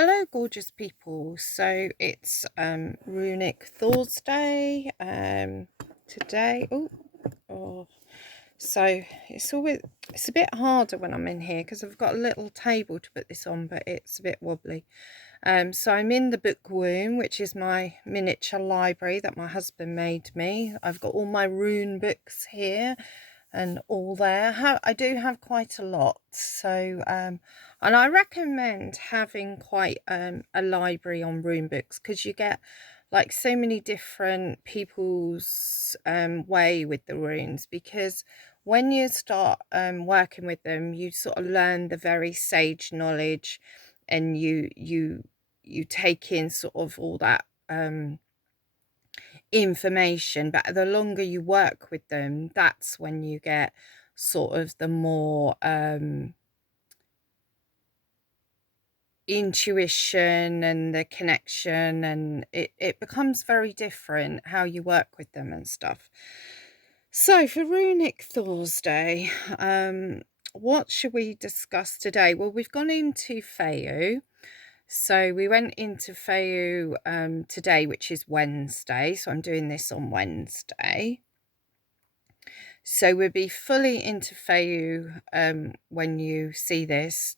Hello, gorgeous people. So it's runic Thursday today. Oh, so it's a bit harder when I'm in here because I've got a little table to put this on, but it's a bit wobbly. So I'm in the book room, which is my miniature library that my husband made me. I've got all my rune books here and all there. I do have quite a lot, so and I recommend having quite a library on rune books because you get like so many different people's way with the runes, because when you start working with them, you sort of learn the very sage knowledge, and you take in sort of all that information. But the longer you work with them, that's when you get sort of the more intuition and the connection, and it becomes very different how you work with them and stuff. So for runic Thursday, what should we discuss today? Well, we've gone into Fehu. So we went into Fehu today, which is Wednesday. So I'm doing this on Wednesday. So we'll be fully into Fehu when you see this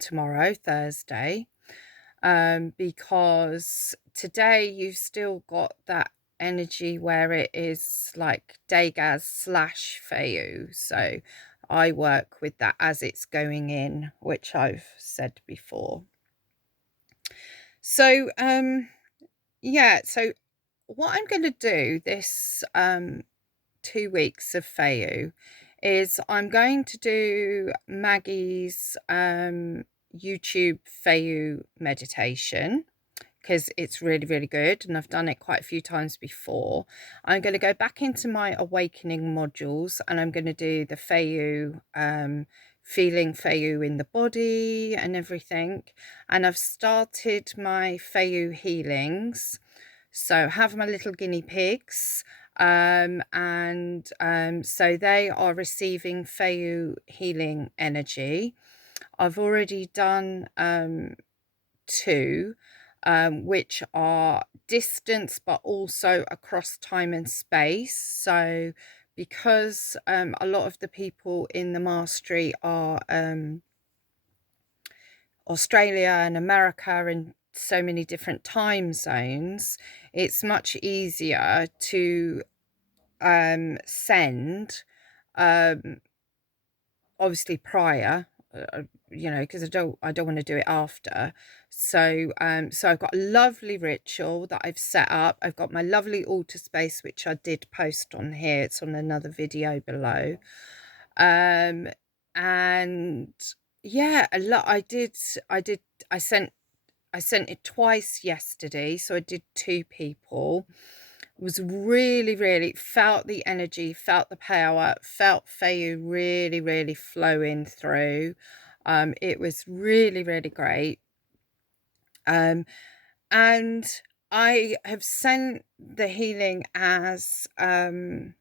tomorrow, Thursday, because today you've still got that energy where it is like Dagaz / Fehu. So I work with that as it's going in, which I've said before. So yeah, so what I'm going to do this 2 weeks of Fehu is I'm going to do Maggie's YouTube Fehu meditation, because it's really, really good, and I've done it quite a few times before. I'm going to go back into my awakening modules, and I'm going to do the Fehu, feeling Fehu in the body and everything. And I've started my Fehu healings. So have my little guinea pigs, and so they are receiving Fehu healing energy. I've already done 2, which are distance but also across time and space. So because a lot of the people in the mastery are Australia and America and so many different time zones, it's much easier to send obviously prior, because I don't want to do it after. So so I've got a lovely ritual that I've set up. I've got my lovely altar space, which I did post on here. It's on another video below. And yeah, a lot I sent it twice yesterday, so I did 2 people. Was really, really felt the energy, felt the power, felt Fehu really, really flowing through. It was really, really great. And I have sent the healing as for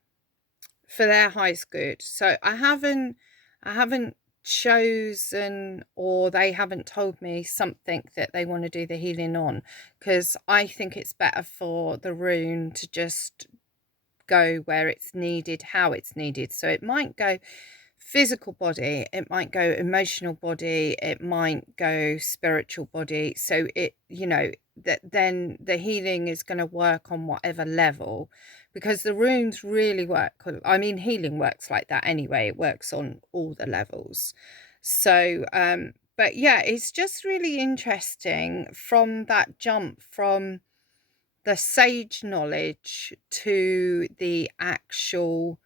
their highest good. So I haven't chosen, or they haven't told me something that they want to do the healing on, because I think it's better for the rune to just go where it's needed, how it's needed. So it might go physical body, it might go emotional body, it might go spiritual body. So it, that then the healing is going to work on whatever level, because the runes really work. I mean, healing works like that anyway. It works on all the levels. So but yeah, it's just really interesting from that jump from the sage knowledge to the actual,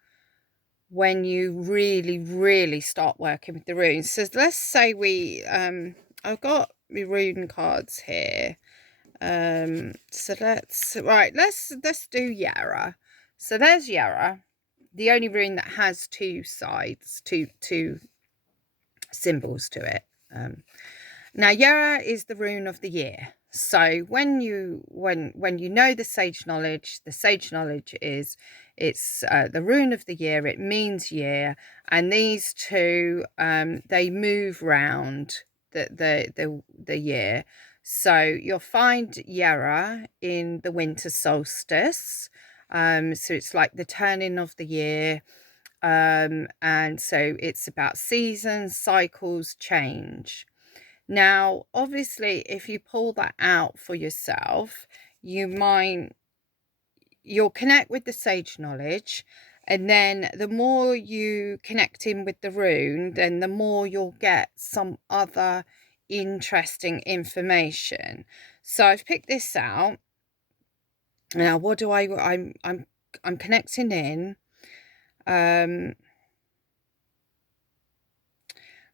when you really, really start working with the runes. So let's say I've got my rune cards here. So let's do Yara. So there's Yara, the only rune that has 2 sides, two symbols to it. Now Yara is the rune of the year. So when you know the sage knowledge is, it's the rune of the year. It means year, and these 2 they move round the year. So you'll find Yara in the winter solstice. So it's like the turning of the year. And so it's about seasons, cycles, change. Now, obviously, if you pull that out for yourself, you'll connect with the sage knowledge, and then the more you connect in with the rune, then the more you'll get some other interesting information. So I've picked this out. Now, what do I'm connecting in.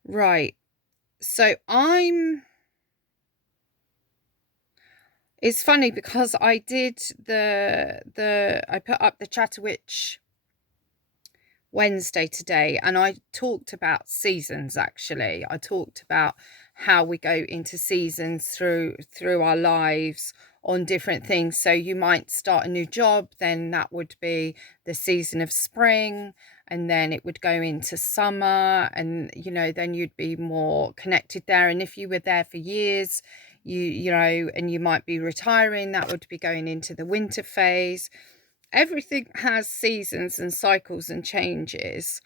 Right. So it's funny because I did I put up the Chatterwitch Wednesday today, and I talked about seasons. Actually, I talked about how we go into seasons through our lives on different things. So you might start a new job, then that would be the season of spring, and then it would go into summer, and then you'd be more connected there. And if you were there for years, and you might be retiring, that would be going into the winter phase. Everything has seasons and cycles and changes.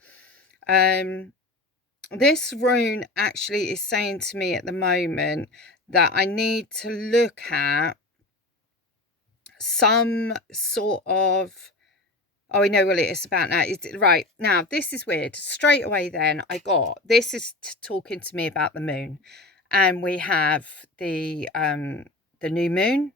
This rune actually is saying to me at the moment that I need to look at some sort of, oh, I know what it is about now. Right now, this is weird. Straight away then this is talking to me about the moon, and we have the new moon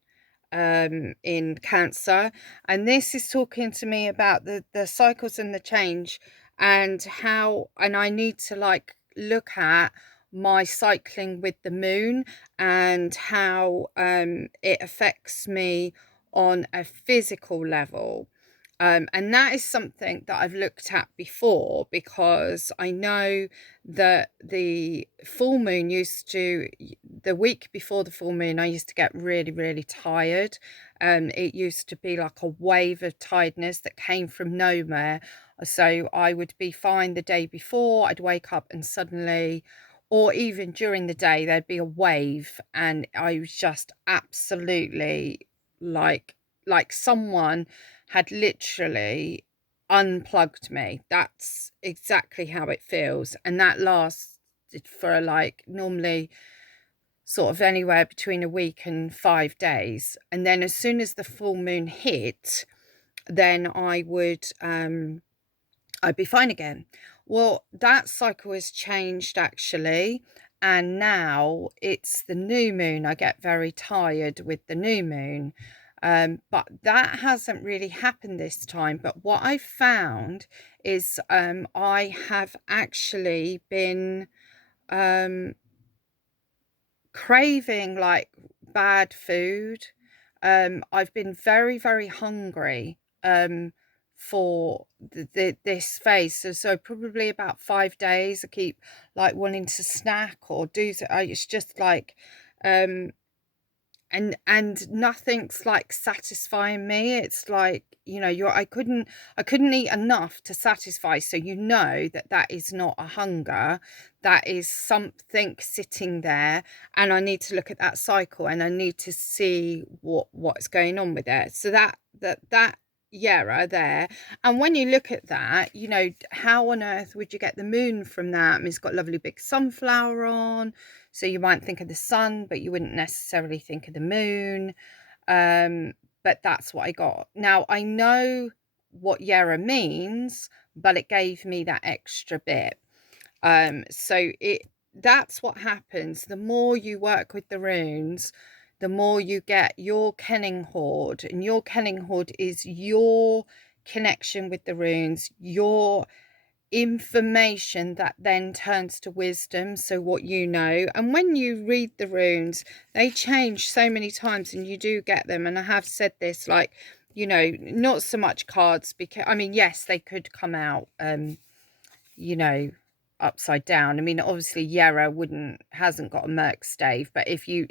in Cancer, and this is talking to me about the cycles and the change, and I need to like look at my cycling with the moon and how it affects me on a physical level. And that is something that I've looked at before, because I know that the week before the full moon, I used to get really, really tired. It used to be like a wave of tiredness that came from nowhere. So I would be fine the day before, I'd wake up and suddenly, or even during the day, there'd be a wave, and I was just absolutely like someone had literally unplugged me. That's exactly how it feels. And that lasted for like normally sort of anywhere between a week and 5 days. And then as soon as the full moon hit, then I'd be fine again. Well, that cycle has changed actually. And now it's the new moon. I get very tired with the new moon. But that hasn't really happened this time. But what I've found is I have actually been craving like bad food. I've been very, very hungry for this phase. So probably about 5 days I keep like wanting to snack or do it's just like and nothing's like satisfying me. It's like I couldn't eat enough to satisfy, so that is not a hunger, that is something sitting there, and I need to look at that cycle, and I need to see what's going on with it. So that Yara there, and when you look at that, how on earth would you get the moon from that? I mean, it's got a lovely big sunflower on, so you might think of the sun, but you wouldn't necessarily think of the moon. But that's what I got. Now, I know what Yara means, but it gave me that extra bit. So that's what happens. The more you work with the runes, the more you get your kenning hoard. And your kenning hoard is your connection with the runes, your information that then turns to wisdom. So what and when you read the runes, they change so many times, and you do get them. And I have said this, like, not so much cards, because I mean, yes, they could come out upside down. I mean, obviously Yara hasn't got a Merc stave, but if you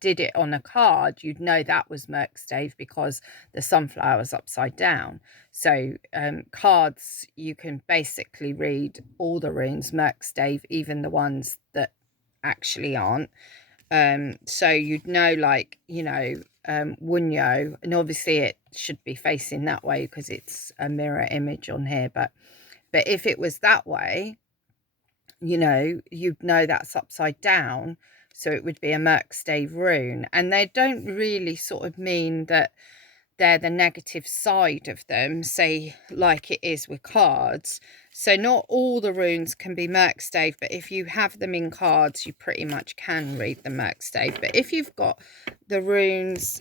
did it on a card, you'd know that was Merc stave because the sunflower's upside down. So cards, you can basically read all the runes Merc stave, even the ones that actually aren't. So you'd know, like, Wunyo, and obviously it should be facing that way because it's a mirror image on here, but if it was that way, you'd know that's upside down, so it would be a Merkstave rune. And they don't really sort of mean that they're the negative side of them, say, like it is with cards. So not all the runes can be Merkstave, but if you have them in cards, you pretty much can read the Merkstave. But if you've got the runes,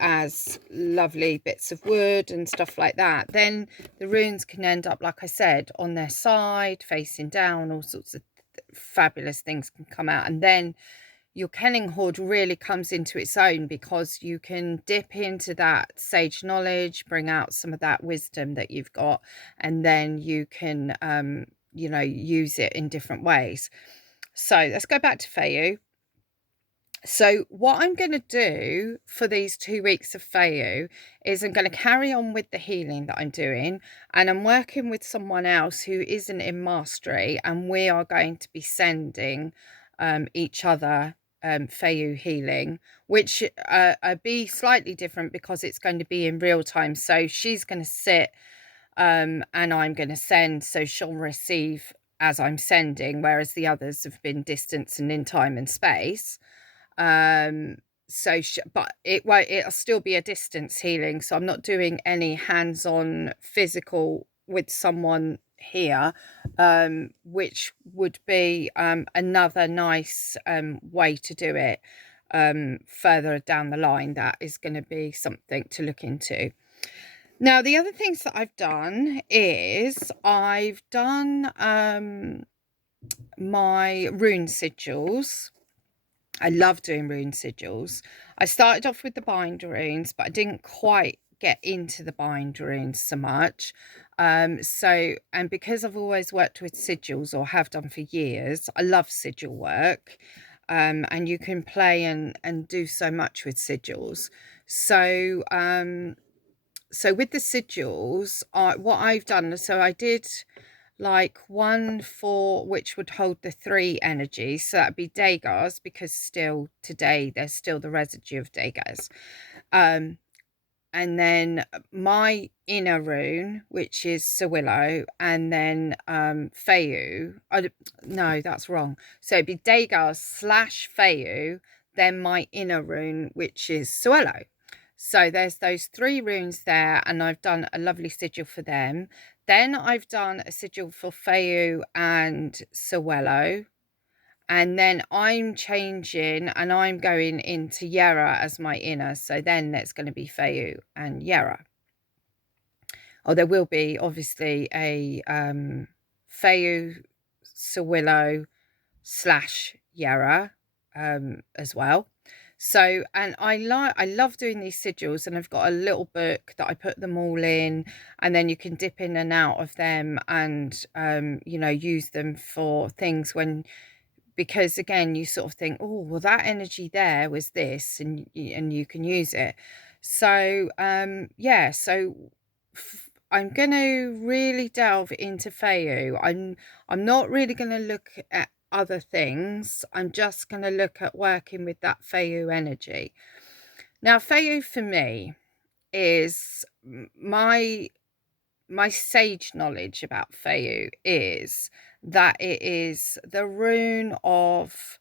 as lovely bits of wood and stuff like that, then the runes can end up, like I said, on their side, facing down. All sorts of fabulous things can come out. And then your Kenning hoard really comes into its own, because you can dip into that sage knowledge, bring out some of that wisdom that you've got, and then you can use it in different ways. So let's go back to Fehu. So what I'm going to do for these 2 weeks of Fehu is I'm going to carry on with the healing that I'm doing, and I'm working with someone else who isn't in mastery, and we are going to be sending each other Fehu healing, which be slightly different because it's going to be in real time. So she's going to sit and I'm going to send, so she'll receive as I'm sending, whereas the others have been distance and in time and space. But it'll still be a distance healing, so I'm not doing any hands-on physical with someone here, which would be another nice way to do it further down the line. That is going to be something to look into. Now, the other things that I've done is I've done my rune sigils. I love doing rune sigils. I started off with the bind runes, but I didn't quite get into the bind runes so much. And because I've always worked with sigils, or have done for years, I love sigil work. And you can play and do so much with sigils. So with the sigils, what I've done, so I did like one for which would hold the 3 energies, so that'd be Dagars, because still today there's still the residue of Dagars, and then my inner rune, which is Sawillo, and then Fehu. No, that's wrong. So it'd be Dagars / Fehu, then my inner rune, which is Sawillo. So there's those 3 runes there, and I've done a lovely sigil for them. Then I've done a sigil for Fehu and Sawillo. And then I'm changing and I'm going into Yera as my inner. So then there's going to be Fehu and Yera. Oh, there will be obviously a Fehu, Sawillo / Yera as well. So, and I love doing these sigils, and I've got a little book that I put them all in, and then you can dip in and out of them and use them for things because again, you sort of think, oh, well, that energy there was this, and you can use it. So yeah, so I'm going to really delve into Fehu. I'm not really going to look at other things. I'm just going to look at working with that Fehu energy. Now, Fehu for me is my sage knowledge about Fehu is that it is the rune of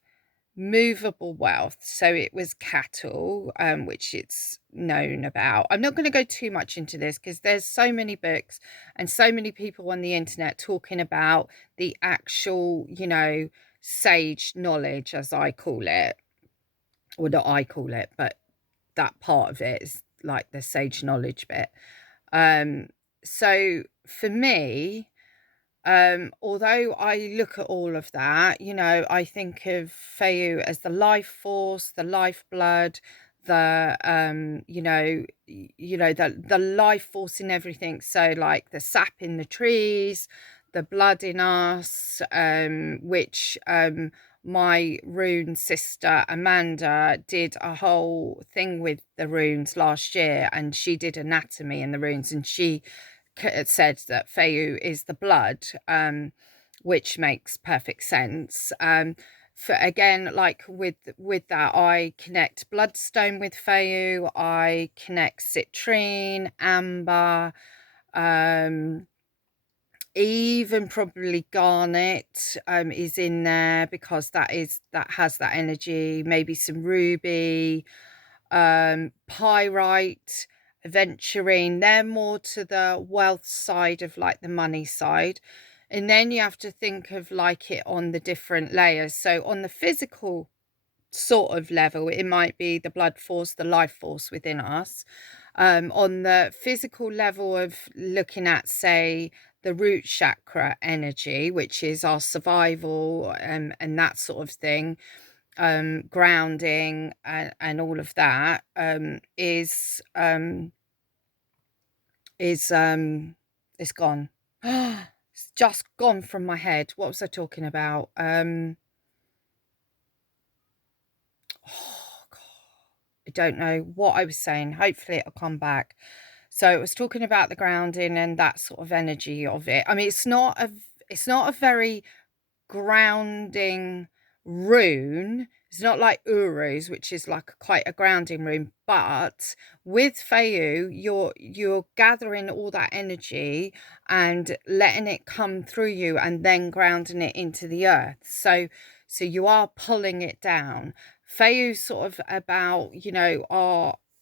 movable wealth. So it was cattle, which it's known about. I'm not going to go too much into this because there's so many books and so many people on the internet talking about the actual, sage knowledge, as I call it. Or not I call it, but that part of it is like the sage knowledge bit. So for me, although I look at all of that, I think of Fehu as the life force, the lifeblood, the the life force in everything. So like the sap in the trees, the blood in us, which my rune sister Amanda did a whole thing with the runes last year, and she did anatomy in the runes, and she said that Fehu is the blood, which makes perfect sense. for again, like with that, I connect bloodstone with Fehu, I connect citrine, amber, um even probably garnet is in there, because that has that energy. Maybe some ruby, pyrite, aventurine. They're more to the wealth side of like the money side. And then you have to think of like it on the different layers. So on the physical sort of level, it might be the blood force, the life force within us. On the physical level of looking at, say, the root chakra energy, which is our survival, and that sort of thing, grounding, and all of that, is it's gone. It's just gone from my head. What was I talking about? Oh God, I don't know what I was saying. Hopefully it'll come back. So it was talking about the grounding and that sort of energy of it. I mean, it's not a very grounding rune. It's not like Uru's, which is like quite a grounding rune. But with Fehu, you're gathering all that energy and letting it come through you, and then grounding it into the earth. So you are pulling it down. Fehu's sort of about,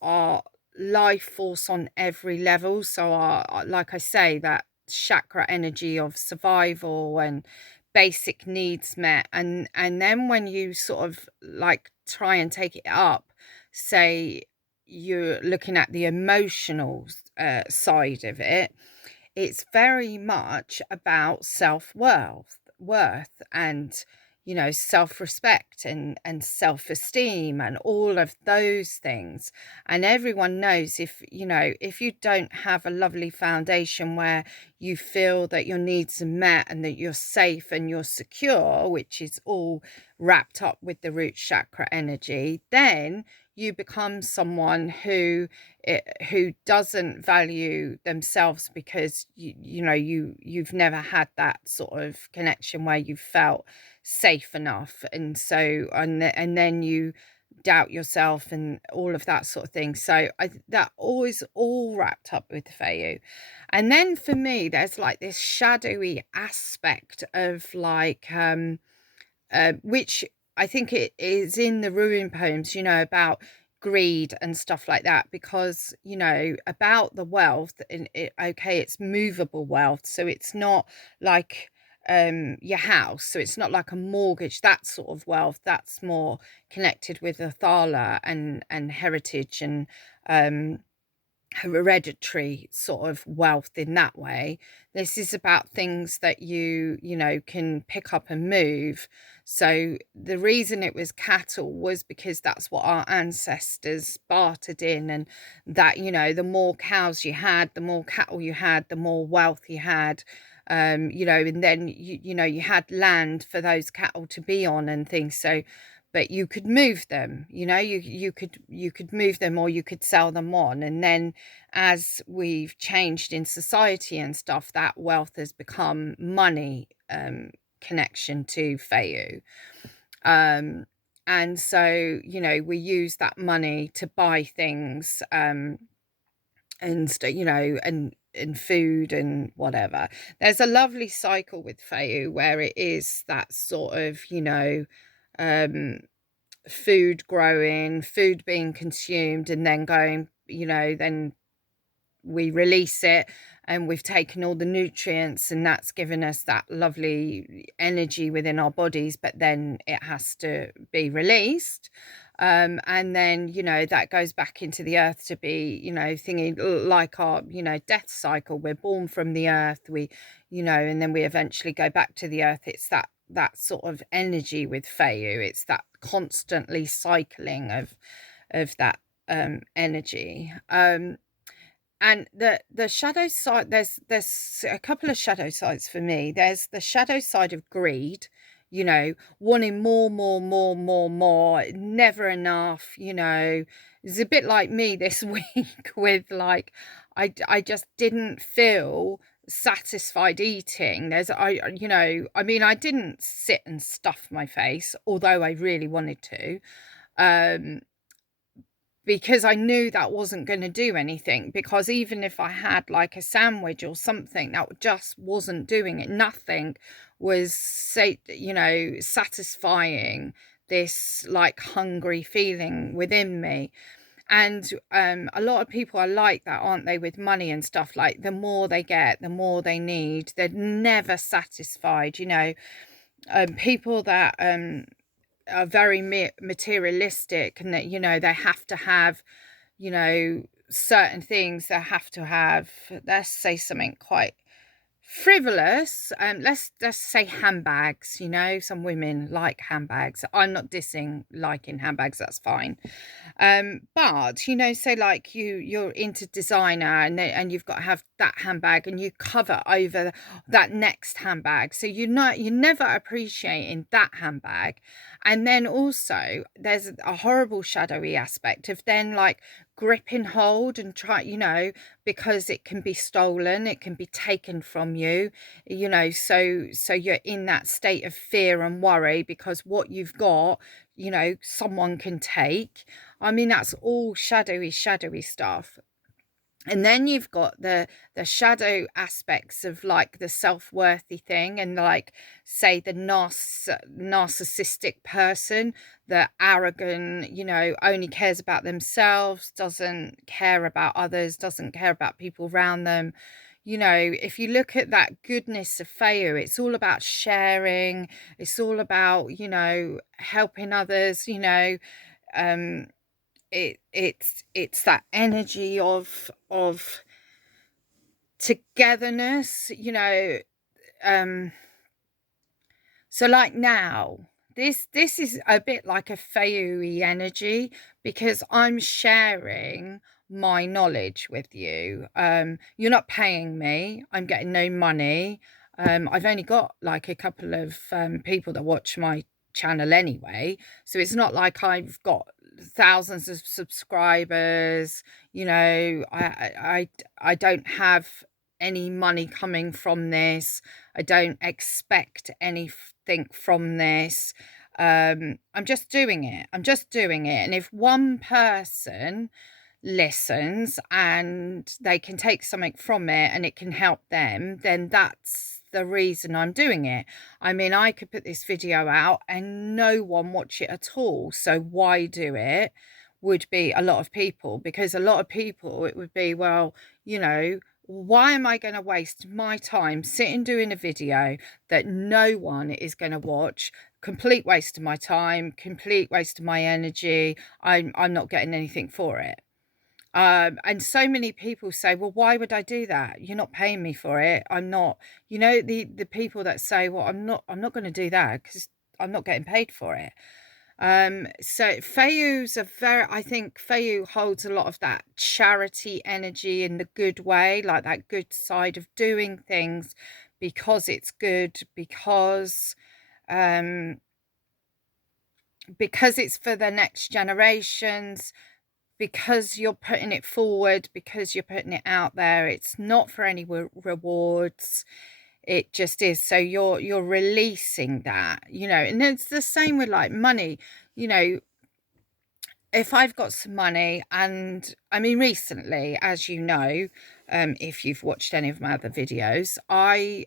our life force on every level. So like I say, that chakra energy of survival and basic needs met, and then when you sort of like try and take it up, say you're looking at the emotional side of it, it's very much about self-worth and self-respect and self-esteem and all of those things. And everyone knows, if you don't have a lovely foundation where you feel that your needs are met and that you're safe and you're secure, which is all wrapped up with the root chakra energy, then you become someone who doesn't value themselves, because you've never had that sort of connection where you felt safe enough, and so and then you doubt yourself and all of that sort of thing. So that always all wrapped up with Fehu. And then for me, there's like this shadowy aspect of like which I think it is in the ruin poems, about greed and stuff like that, because about the wealth, and okay, it's movable wealth, so it's not like your house, so it's not like a mortgage, that sort of wealth. That's more connected with Athala and heritage and hereditary sort of wealth in that way. This is about things that you can pick up and move. So the reason it was cattle was because that's what our ancestors bartered in, and that the more cows you had, the more cattle you had, the more wealth you had. And then you had land for those cattle to be on and things. So but you could move them, you could move them, or you could sell them on. And then as we've changed in society and stuff, that wealth has become money, connection to Fehu. And so we use that money to buy things, and and food and whatever. There's a lovely cycle with Fehu where it is that sort of um food growing, food being consumed, and then going, then we release it, and we've taken all the nutrients, and that's given us that lovely energy within our bodies, but then it has to be released. And then that goes back into the earth to be thinking like our death cycle. We're born from the earth, we and then we eventually go back to the earth. It's that sort of energy with Fehu. It's that constantly cycling of that energy. And the shadow side, there's a couple of shadow sides for me. There's the shadow side of greed, wanting more, never enough. It's a bit like me this week with like, I just didn't feel satisfied eating. You know, I mean, I didn't sit and stuff my face, although I really wanted to, um, because I knew that wasn't going to do anything. Because even if I had like a sandwich or something, that just wasn't doing it. Nothing was, say, you know, satisfying this like hungry feeling within me. And a lot of people are like that, aren't they, with money and stuff? Like, the more they get, the more they need. They're never satisfied, you know. People that are very materialistic, and that, you know, they have to have, you know, certain things. They have to have, let's say something quite frivolous, let's say handbags. You know, some women like handbags. I'm not dissing liking handbags, that's fine. But, you know, say like you're into designer, and you've got to have that handbag, and you cover over that next handbag, so you're never appreciating that handbag. And then also there's a horrible shadowy aspect of then like gripping hold and try, you know, because it can be stolen, it can be taken from you, you know. So you're in that state of fear and worry, because what you've got, you know, someone can take. I mean, that's all shadowy stuff. And then you've got the shadow aspects of like the self-worthy thing, and like, say, the narcissistic person, the arrogant, you know, only cares about themselves, doesn't care about others, doesn't care about people around them. You know, if you look at that goodness of Fehu, it's all about sharing, it's all about, you know, helping others, you know. um it's that energy of togetherness, you know. So like now, this is a bit like a Fehu-y energy, because I'm sharing my knowledge with you. You're not paying me, I'm getting no money. I've only got like a couple of people that watch my channel anyway, so it's not like I've got thousands of subscribers. You know, I don't have any money coming from this. I don't expect anything from this. I'm just doing it. I'm just doing it. And if one person listens and they can take something from it and it can help them, then that's the reason I'm doing it. I mean, I could put this video out and no one watch it at all. So why do it? Would be a lot of people, because a lot of people, it would be, well, you know, why am I going to waste my time sitting doing a video that no one is going to watch? Complete waste of my time, complete waste of my energy. I'm not getting anything for it. And so many people say, well, why would I do that? You're not paying me for it. I'm not, you know, the people that say, well, I'm not going to do that because I'm not getting paid for it. So Fehu's I think Fehu holds a lot of that charity energy in the good way, like that good side of doing things because it's good, because it's for the next generations, because you're putting it forward, because you're putting it out there. It's not for any rewards. It just is. So you're releasing that, you know. And it's the same with like money, you know. If I've got some money, and I mean, recently, as you know, if you've watched any of my other videos, I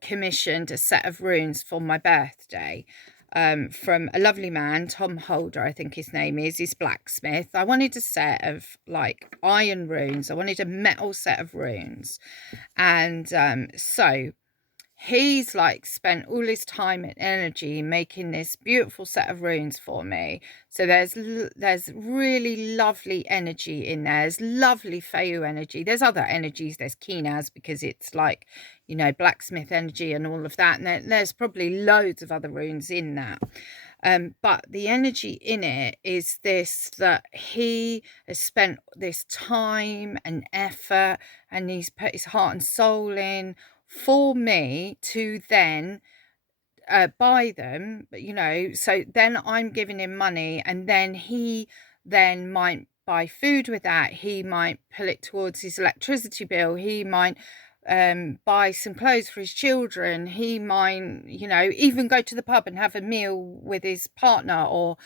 commissioned a set of runes for my birthday from a lovely man, Tom Holder, I think his name is. He's blacksmith. I wanted a set of like iron runes. I wanted a metal set of runes. And so he's like spent all his time and energy making this beautiful set of runes for me. So there's really lovely energy in there. There's lovely Fehu energy. There's other energies. There's Kinaz, because it's like, you know, blacksmith energy and all of that. And there's probably loads of other runes in that. But the energy in it is this, that he has spent this time and effort, and he's put his heart and soul in for me to then buy them, you know. So then I'm giving him money, and then he then might buy food with that. He might pull it towards his electricity bill. He might buy some clothes for his children. He might, even go to the pub and have a meal with his partner, or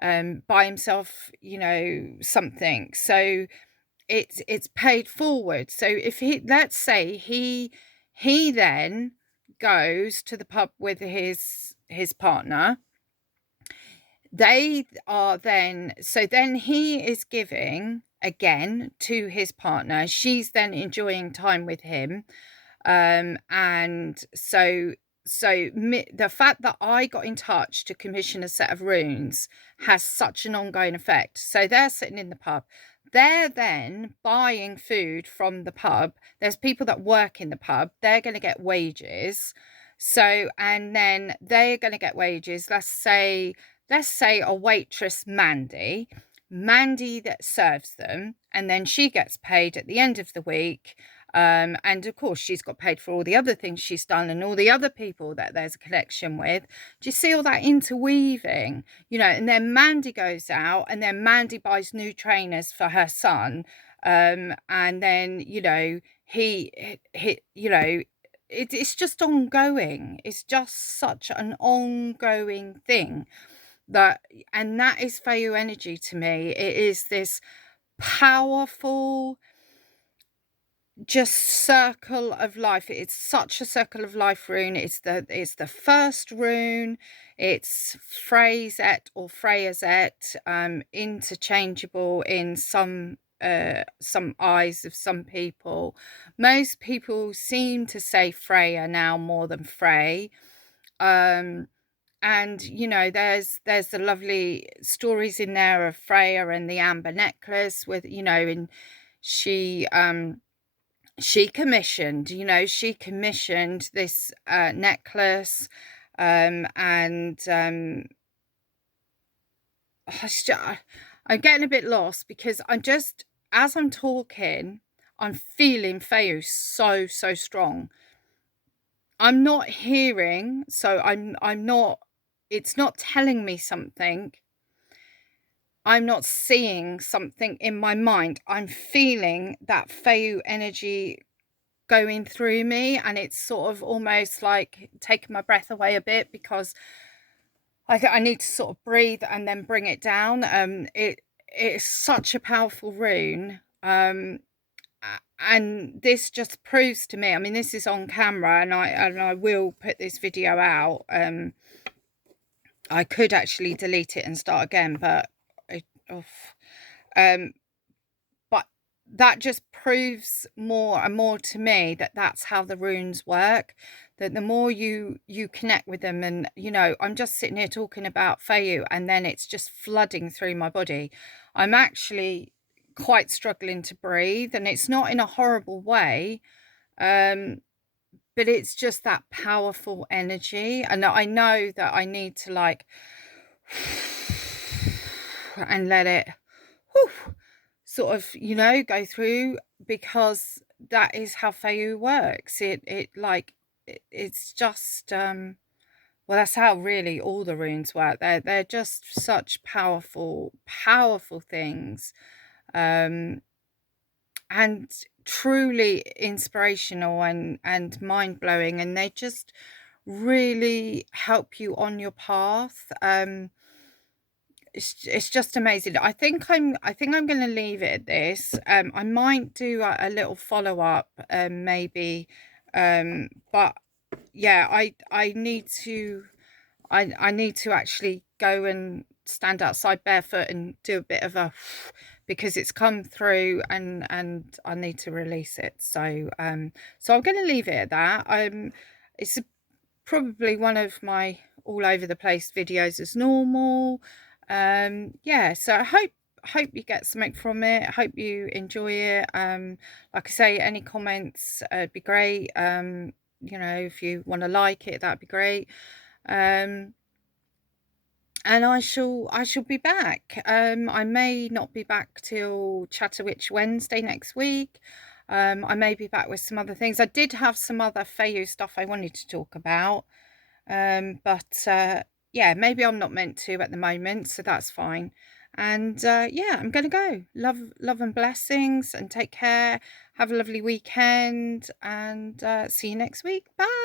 buy himself, something. So it's paid forward. So if let's say he then goes to the pub with his partner, they are then, so then he is giving again to his partner. She's then enjoying time with him. And so the fact that I got in touch to commission a set of runes has such an ongoing effect. So they're sitting in the pub, they're then buying food from the pub. There's people that work in the pub, they're going to get wages. So, and then they're going to get wages. Let's say a waitress, Mandy that serves them, and then she gets paid at the end of the week. And of course, she's got paid for all the other things she's done and all the other people that there's a connection with. Do you see all that interweaving? And then Mandy goes out, and then Mandy buys new trainers for her son. And then, it's just ongoing. It's just such an ongoing thing. And that is Fehu energy to me. It is this powerful just circle of life. It's such a circle of life rune. It's the first rune. It's Freyzet or Freyazet, interchangeable in some eyes of some people. Most people seem to say Freya now more than Frey. And there's the lovely stories in there of Freya and the amber necklace with, and she commissioned this necklace, and I'm getting a bit lost because as I'm talking, I'm feeling Fehu so strong. I'm not hearing, so I'm not, it's not telling me something. I'm not seeing something in my mind. I'm feeling that Fehu energy going through me, and it's sort of almost like taking my breath away a bit, because I need to sort of breathe and then bring it down. It's such a powerful rune. And this just proves to me, I mean, this is on camera, and I will put this video out. I could actually delete it and start again, but but that just proves more and more to me that that's how the runes work, that the more you connect with them, and I'm just sitting here talking about Fehu, and then it's just flooding through my body. I'm actually quite struggling to breathe, and it's not in a horrible way, but it's just that powerful energy. And I know that I need to like and let it sort of go through, because that is how Fehu works. It's just well, that's how really all the runes work. They're just such powerful things, and truly inspirational and mind-blowing, and they just really help you on your path. It's just amazing. I think I'm going to leave it at this. I might do a little follow-up, maybe, but yeah, I need to actually go and stand outside barefoot and do a bit of a because it's come through, and I need to release it. So so I'm going to leave it at that. It's probably one of my all over the place videos as normal. Yeah, so I hope you get something from it. I hope you enjoy it. Like I say, any comments would be great. If you want to like it, that'd be great. And I shall be back. I may not be back till Chatterwitch Wednesday next week. I may be back with some other things. I did have some other Fehu stuff I wanted to talk about, but yeah, maybe I'm not meant to at the moment, so that's fine. And yeah, I'm going to go. Love and blessings, and take care. Have a lovely weekend, and see you next week. Bye.